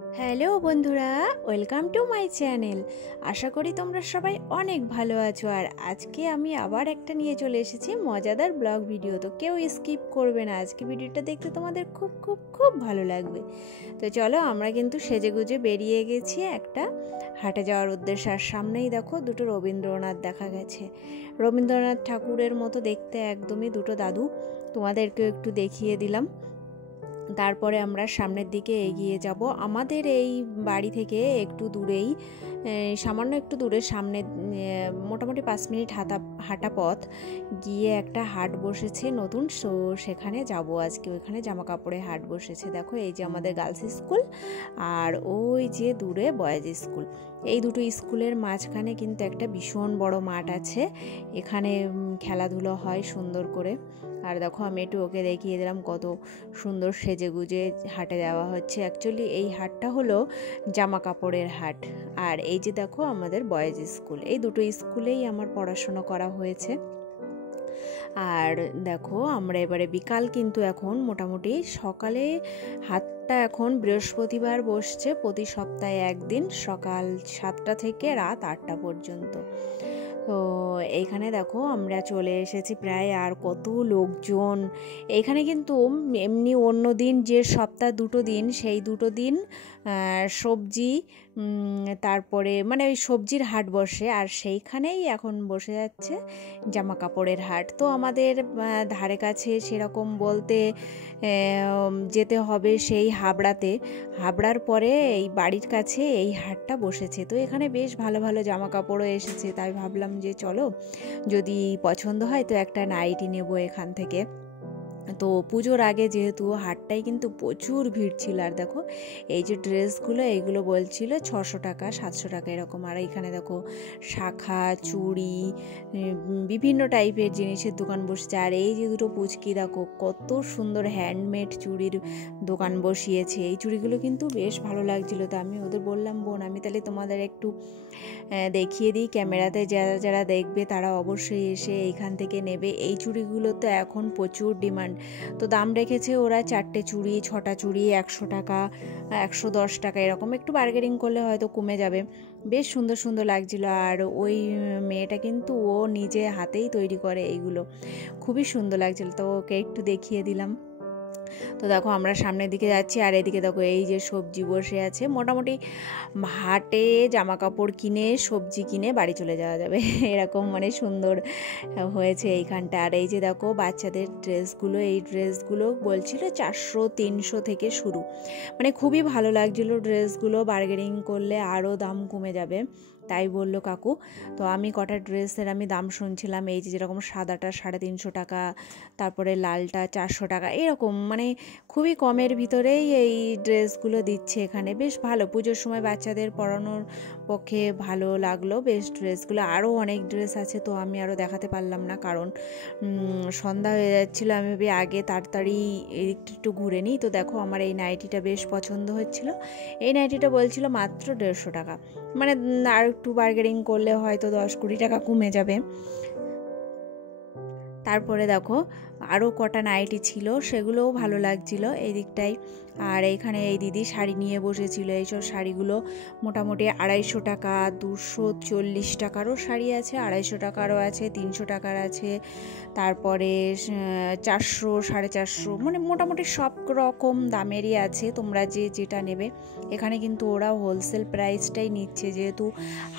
Hello বন্ধুরা, welcome to my channel. আশা করি তোমরা সবাই অনেক ভালো আছো। আর আজকে আমি আবার একটা নিয়ে চলে এসেছি মজাদার ব্লগ ভিডিও। তো কেউ স্কিপ করবে না, আজকে ভিডিওটা দেখতে তোমাদের খুব খুব খুব ভালো লাগবে। তো চলো, আমরা কিন্তু সেজেগুজে বেরিয়ে গেছি একটা হাটে যাওয়ার উদ্দেশ্যে। আর সামনেই দেখো দুটো রবীন্দ্রনাথ দেখা গেছে, রবীন্দ্রনাথ ঠাকুরের মতো দেখতে একদমই দুটো দাদু। তোমাদেরকেও একটু দেখিয়ে দিলাম। তারপরে আমরা সামনের দিকে এগিয়ে যাব। আমাদের এই বাড়ি থেকে একটু দূরেই, সামান্য একটু দূরে সামনে, মোটামুটি 5 মিনিট হাঁটা পথ গিয়ে একটা হাট বসেছে নতুন। সেখানে যাব আজকে। ওইখানে জামা কাপড়ের হাট বসেছে। দেখো, এই যে আমাদের গার্লস স্কুল আর ওই যে দূরে বয়েজ স্কুল, এই দুটো স্কুলের মাঝখানে কিন্তু একটা ভীষণ বড় মাঠ আছে। এখানে খেলাধুলো হয় সুন্দর করে। আর দেখো, আমি একটু ওকে দেখিয়ে দিলাম কত সুন্দর সেজেগুজে হাটে দেওয়া হচ্ছে। অ্যাকচুয়ালি এই হাটটা হলো জামা কাপড়ের হাট। আর এই যে দেখো আমাদের বয়েজ স্কুল, এই দুটো স্কুলেই আমার পড়াশোনা করা হয়েছে। আর দেখো, আমরা এবারে বিকাল কিন্তু এখন মোটামুটি সকালে হাটটা এখন বৃহস্পতিবার বসছে, প্রতি সপ্তাহে একদিন সকাল 7টা থেকে রাত 8টা পর্যন্ত। তো এইখানে দেখো আমরা চলে এসেছি প্রায়। আর কত লোকজন এইখানে! কিন্তু এমনি অন্য দিন যে সপ্তাহ দুটো দিন, সেই দুটো দিন সবজি, তারপরে মানে ওই সবজির হাট বসে, আর সেইখানেই এখন বসে যাচ্ছে জামা কাপড়ের হাট। তো আমাদের ধারে কাছে সেরকম বলতে যেতে হবে সেই হাবড়ার পরে এই বাড়ির কাছে এই হাটটা বসেছে। তো এখানে বেশ ভালো ভালো জামা কাপড়ও এসেছে, তাই ভাবলাম যে চলো, যদি পছন্দ হয় তো একটা নাইটি নেব এখান থেকে। তো পুজোর আগে যেহেতু হাটটাই কিন্তু প্রচুর ভিড় ছিল। আর দেখো, এই যে ড্রেসগুলো, এইগুলো বলছিল 600 টাকা 700 টাকা এরকম। আর এখানে দেখো শাখা, চুড়ি, বিভিন্ন টাইপের জিনিসের দোকান বসেছে। আর এই যে দুটো পুচকি দেখো কত সুন্দর হ্যান্ডমেড চুড়ির দোকান বসিয়েছে। এই চুড়িগুলো কিন্তু বেশ ভালো লাগছিল। তো আমি ওদের বললাম, বোন আমি তাহলে তোমাদের একটু দেখিয়ে দিই, ক্যামেরাতে যারা যারা দেখবে তারা অবশ্যই এসে এইখান থেকে নেবে। এই চুড়িগুলো তো এখন প্রচুর ডিমান্ড। তো দাম রেখেছে ওরা 4টে চুড়ি 6টা চুড়ি 100 টাকা 110 টাকা এরকম। একটু বার্গেনিং করলে হয়তো কমে যাবে। বেশ সুন্দর সুন্দর লাগছিল। আর ওই মেয়েটা কিন্তু ও নিজে হাতেই তৈরি করে এইগুলো, খুবই সুন্দর লাগছিল। তো ওকে একটু দেখিয়ে দিলাম। তো দেখো, আমরা সামনের দিকে যাচ্ছি। আর এদিকে দেখো এই যে সবজি বসে আছে। মোটামুটি হাটে জামা কাপড় কিনে সবজি কিনে বাড়ি চলে যাওয়া যাবে এরকম মানে সুন্দর হয়েছে এইখানটা। আর এই যে দেখো বাচ্চাদের ড্রেসগুলো, এই ড্রেসগুলো বলছিল 400-300 থেকে শুরু, মানে খুবই ভালো লাগছিল ড্রেসগুলো। বার্গেনিং করলে আরও দাম কমে যাবে, তাই বলল কাকু। তো আমি কটা ড্রেসের আমি দাম শুনছিলাম। এই যে যেরকম সাদাটা 350 টাকা, তারপরে লালটা 400 টাকা এরকম, মানে খুবই কমের ভিতরেই এই ড্রেসগুলো দিচ্ছে এখানে। বেশ ভালো, পুজোর সময় বাচ্চাদের পরানোর পক্ষে ভালো লাগলো বেশ ড্রেসগুলো। আরও অনেক ড্রেস আছে, তো আমি আরও দেখাতে পারলাম না, কারণ সন্ধ্যা হয়ে যাচ্ছিলো। আমি ভাবি আগে তাড়াতাড়ি একটু ঘুরে নিই। তো দেখো, আমার এই নাইটিটা বেশ পছন্দ হচ্ছিল। এই নাইটিটা বলছিল মাত্র 150 টাকা, মানে আর একটু বার্গেনিং করলে হয়তো 10-20 টাকা কমে যাবে। তারপরে দেখো আরও কটা নাইটি ছিল, সেগুলোও ভালো লাগছিল এই দিকটাই। আর এইখানে এই দিদি শাড়ি নিয়ে বসেছিল। এইসব শাড়িগুলো মোটামুটি 250 টাকা 240 টাকারও শাড়ি আছে, 250 টাকারও আছে, 300 টাকার আছে, তারপরে 400 450, মানে মোটামুটি সব রকম দামেরই আছে, তোমরা যে যেটা নেবে। এখানে কিন্তু ওরা হোলসেল প্রাইসটাই নিচ্ছে, যেহেতু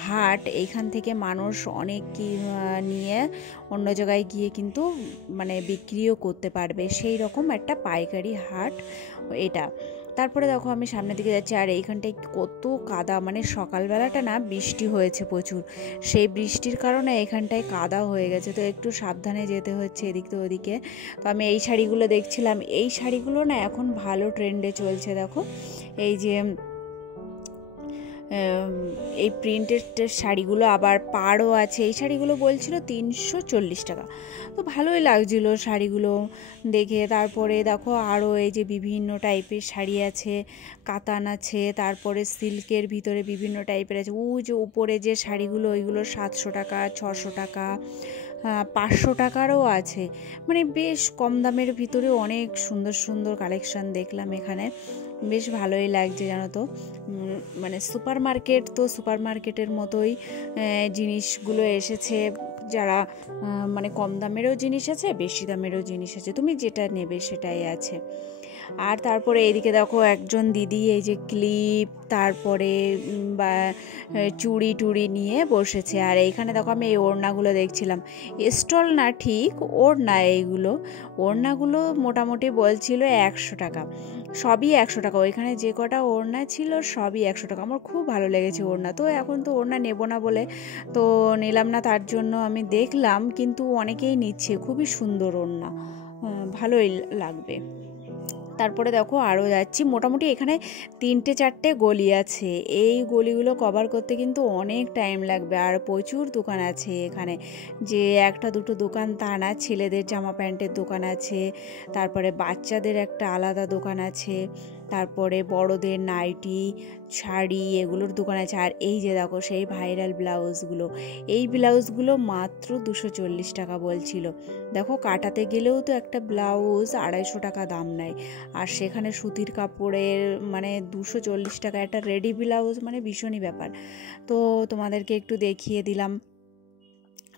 হাট, এইখান থেকে মানুষ অনেক নিয়ে অন্য জায়গায় গিয়ে কিন্তু মানে বিক্রিও করতে পারবে, সেই রকম একটা পাইকারি হাট এটা। তারপরে দেখো আমি সামনের দিকে যাচ্ছি। আর এইখানটায় কত কাদা, মানে সকালবেলাটা না বৃষ্টি হয়েছে প্রচুর, সেই বৃষ্টির কারণে এখানটায় কাদা হয়ে গেছে। তো একটু সাবধানে যেতে হচ্ছে এদিক তো ওদিকে। তো আমি এই শাড়িগুলো দেখছিলাম, এই শাড়িগুলো না এখন ভালো ট্রেন্ডে চলছে। দেখো এই যে এই প্রিন্টেড শাড়িগুলো, আবার পাড়ও আছে। এই শাড়িগুলো বলছিল 340 টাকা। তো ভালোই লাগছিল শাড়িগুলো দেখে। তারপরে দেখো আরও এই যে বিভিন্ন টাইপের শাড়ি আছে, কাতান আছে, তারপরে সিল্কের ভিতরে বিভিন্ন টাইপের আছে। যে উপরে যে শাড়িগুলো, ওইগুলো 700 টাকা 600 টাকা 500 টাকারও আছে, মানে বেশ কম দামের ভিতরে অনেক সুন্দর সুন্দর কালেকশান দেখলাম এখানে। বেশ ভালোই লাগছে জানো তো। মানে সুপার মার্কেট তো সুপার মার্কেটের মতোই জিনিসগুলো এসেছে। যারা মানে কম দামেরও জিনিস আছে, বেশি দামেরও জিনিস আছে, তুমি যেটা নেবে সেটাই আছে। আর তারপরে এইদিকে দেখো একজন দিদি এই যে ক্লিপ তারপরে বা চুড়ি টুড়ি নিয়ে বসেছে। আর এইখানে দেখো আমি এই ওড়নাগুলো দেখছিলাম, স্টল না ঠিক ওড়না, এইগুলো ওড়নাগুলো মোটামুটি বলছিল 100 টাকা, সবই 100 টাকা। ওইখানে যে কটা ওড়না ছিল সবই 100 টাকা। আমার খুব ভালো লেগেছে ওড়না, তো এখন তো ওড়না নেব না বলে তো নিলাম না, তার জন্য আমি দেখলাম, কিন্তু অনেকেই নিচ্ছে, খুবই সুন্দর ওড়না, ভালোই লাগবে। তারপরে দেখো আরও যাচ্ছি, মোটামুটি এখানে 3-4টে গলি আছে, এই গলিগুলো কভার করতে কিন্তু অনেক টাইম লাগবে। আর প্রচুর দোকান আছে এখানে, যে একটা দুটো দোকান তা না, ছেলেদের জামা প্যান্টের দোকান আছে, তারপরে বাচ্চাদের একটা আলাদা দোকান আছে, তারপরে বড়দের নাইটি শাড়ি এগুলোর দোকান আছে। আর এই যে দেখো সেই ভাইরাল ব্লাউজগুলো, এই ব্লাউজগুলো মাত্র 240 টাকা বলছিল। দেখো কাটাতে গেলেও তো একটা ব্লাউজ 250 টাকা দাম নেয়, আর সেখানে সুতির কাপড়ের মানে 240 টাকা একটা রেডি ব্লাউজ, মানে ভীষণই ব্যাপার। তো তোমাদেরকে একটু দেখিয়ে দিলাম।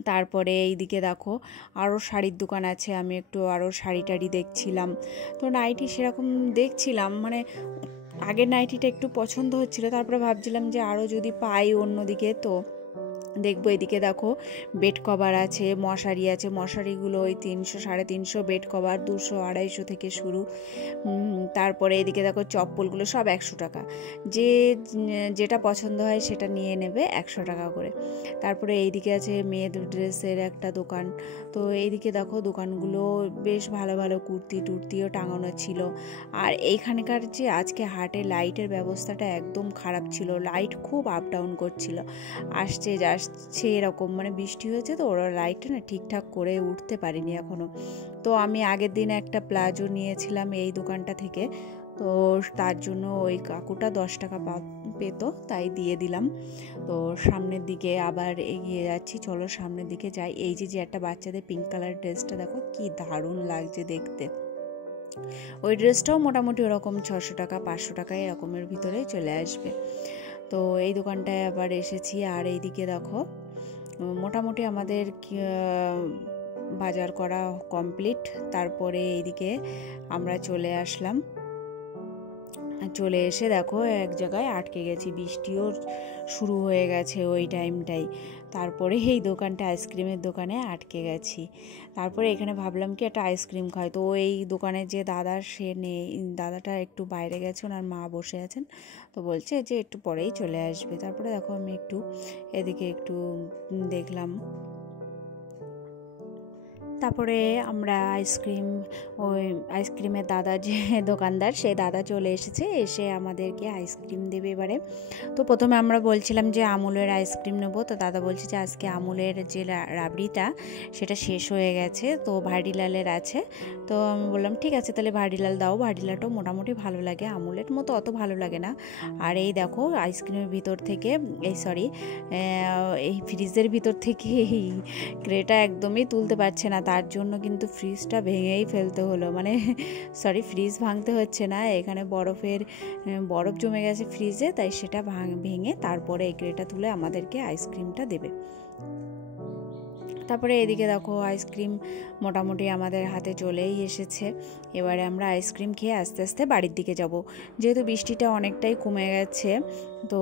তারপরে এইদিকে দেখো আরও শাড়ির দোকান আছে, আমি একটু আরও শাড়ি টাড়ি দেখছিলাম। তো নাইটি সেরকম দেখছিলাম, মানে আগের নাইটিটা একটু পছন্দ হচ্ছিল, তারপরে ভাবছিলাম যে আরও যদি পাই অন্যদিকে তো দেখবো। এদিকে দেখো বেড কভার আছে, মশারি আছে, মশারিগুলো ওই 300-350, বেড কভার 200-250 থেকে শুরু। তারপরে এদিকে দেখো চপ্পলগুলো সব 100 টাকা, যে যেটা পছন্দ হয় সেটা নিয়ে নেবে 100 টাকা করে। তারপরে এইদিকে আছে মেয়েদের ড্রেসের একটা দোকান। তো এইদিকে দেখো দোকানগুলো বেশ ভালো ভালো কুর্তি টুর্তিও টাঙানো ছিল। আর এইখানকার যে আজকে হাটে লাইটের ব্যবস্থাটা একদম খারাপ ছিল, লাইট খুব আপ ডাউন করছিল, আসছে যাচ্ছে এরকম, মানে বৃষ্টি হয়েছে তো ওরা লাইটটা না ঠিকঠাক করে উঠতে পারিনি এখনও। তো আমি আগের দিন একটা প্লাজো নিয়েছিলাম এই দোকানটা থেকে, তো তার জন্য ওই কাকুটা 10 টাকা পেত, তাই দিয়ে দিলাম। তো সামনের দিকে আবার এগিয়ে যাচ্ছি, চলো সামনের দিকে যাই। এই যে একটা বাচ্চাদের পিঙ্ক কালার ড্রেসটা দেখো কি দারুণ লাগছে দেখতে, ওই ড্রেসটাও মোটামুটি ওরকম 600 টাকা 500 টাকা এরকমের ভিতরে চলে আসবে। তো এই দোকানটায় আবার এসেছি। আর এইদিকে দেখো মোটামুটি আমাদের বাজার করা কমপ্লিট। তারপরে এইদিকে আমরা চলে আসলাম, চলে এসে দেখো এক জায়গায় আটকে গেছি, বৃষ্টিও শুরু হয়ে গেছে ওই টাইমটাই। তারপরে এই দোকানটা আইসক্রিমের দোকানে আটকে গেছি। তারপরে এখানে ভাবলাম কি একটা আইসক্রিম খাই, তো এই দোকানের যে দাদা সে নেই, দাদাটা একটু বাইরে গেছেন আর মা বসে আছেন, তো বলছে যে একটু পরেই চলে আসবে। তারপরে দেখো আমি একটু এদিকে একটু দেখলাম। তারপরে আমরা ওই আইসক্রিমের দাদা যে দোকানদার, সেই দাদা চলে এসেছে, এসে আমাদেরকে আইসক্রিম দেবে এবারে। তো প্রথমে আমরা বলছিলাম যে আমুলের আইসক্রিম নেবো, তো দাদা বলছে যে আজকে আমুলের যে রাবড়িটা সেটা শেষ হয়ে গেছে, তো ভার্ডিলালের আছে। তো আমি বললাম ঠিক আছে তাহলে ভার্ডিলাল দাও। ভার্ডিলালটাও মোটামুটি ভালো লাগে, আমুলের মতো অত ভালো লাগে না। আর এই দেখো আইসক্রিমের ভিতর থেকে এই ফ্রিজের ভিতর থেকে এই ক্রেটা একদমই তুলতে পারছে না, তার জন্য কিন্তু ফ্রিজটা ভেঙেই ফেলতে হলো, মানে ফ্রিজ ভাঙতে হচ্ছে না, এখানে বরফ জমে গেছে ফ্রিজে, তাই সেটা ভেঙে তারপরে এই ক্রেটা তুলে আমাদেরকে আইসক্রিমটা দেবে। তারপরে এদিকে দেখো আইসক্রিম মোটামুটি আমাদের হাতে চলেই এসেছে। এবারে আমরা আইসক্রিম খেয়ে আস্তে আস্তে বাড়ির দিকে যাব, যেহেতু বৃষ্টিটা অনেকটাই কমে গেছে, তো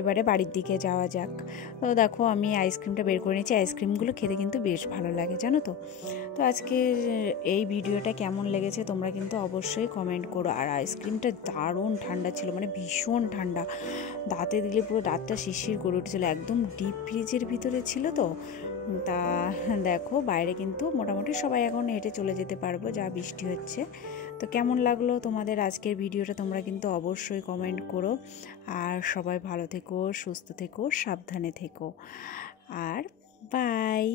এবারে বাড়ির দিকে যাওয়া যাক। তো দেখো আমি আইসক্রিমটা বের করে নিয়েছি, আইসক্রিমগুলো খেতে কিন্তু বেশ ভালো লাগে জানো তো। তো আজকে এই ভিডিওটা কেমন লেগেছে তোমরা কিন্তু অবশ্যই কমেন্ট করো। আর আইসক্রিমটা দারুণ ঠান্ডা ছিল, মানে ভীষণ ঠান্ডা, দাঁতে দিলে পুরো দাঁতটা শিরশির করে উঠেছিল, একদম ডিপ ফ্রিজের ভিতরে ছিল তো। তা দেখো বাইরে কিন্তু মোটামুটি সবাই এখন হেঁটে চলে যেতে পারবো, যা বৃষ্টি হচ্ছে। তো কেমন লাগলো তোমাদের আজকের ভিডিওটা তোমরা কিন্তু অবশ্যই কমেন্ট করো। আর সবাই ভালো থেকো, সুস্থ থেকো, সাবধানে থেকো, আর বাই।